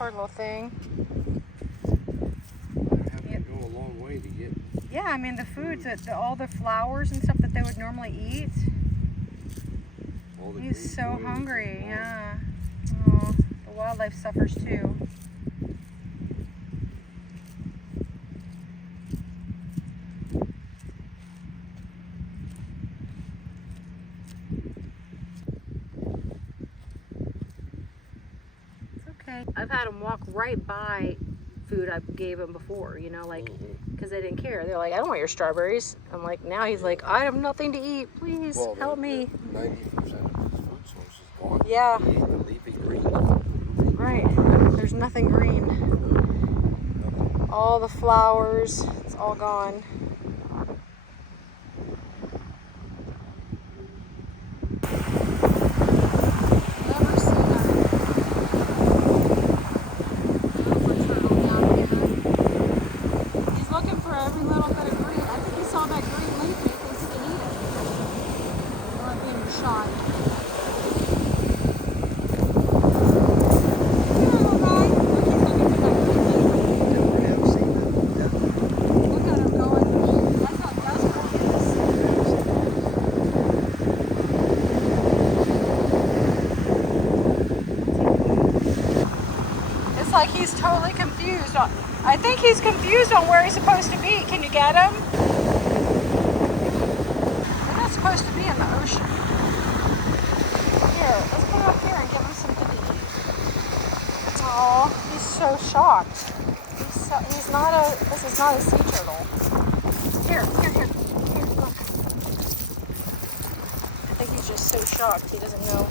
Poor little thing. Having to go a long way to get. Yeah, I mean the foods, all the flowers and stuff that they would normally eat. He's so hungry. Yeah. Oh, the wildlife suffers too. I've had them walk right by food I gave him before, you know, like, because they didn't care. They're like, I don't want your strawberries. I'm like, now he's like, I have nothing to eat. Please help me. 90% of his food source is gone. Yeah. He ate the leafy green. Right. There's nothing green. All the flowers, it's all gone. Like he's totally confused. I think he's confused on where he's supposed to be. Can you get him? They're not supposed to be in the ocean. Here, let's put him up here and give him something to eat. Oh, he's so shocked. This is not a sea turtle. Here, look. I think he's just so shocked he doesn't know.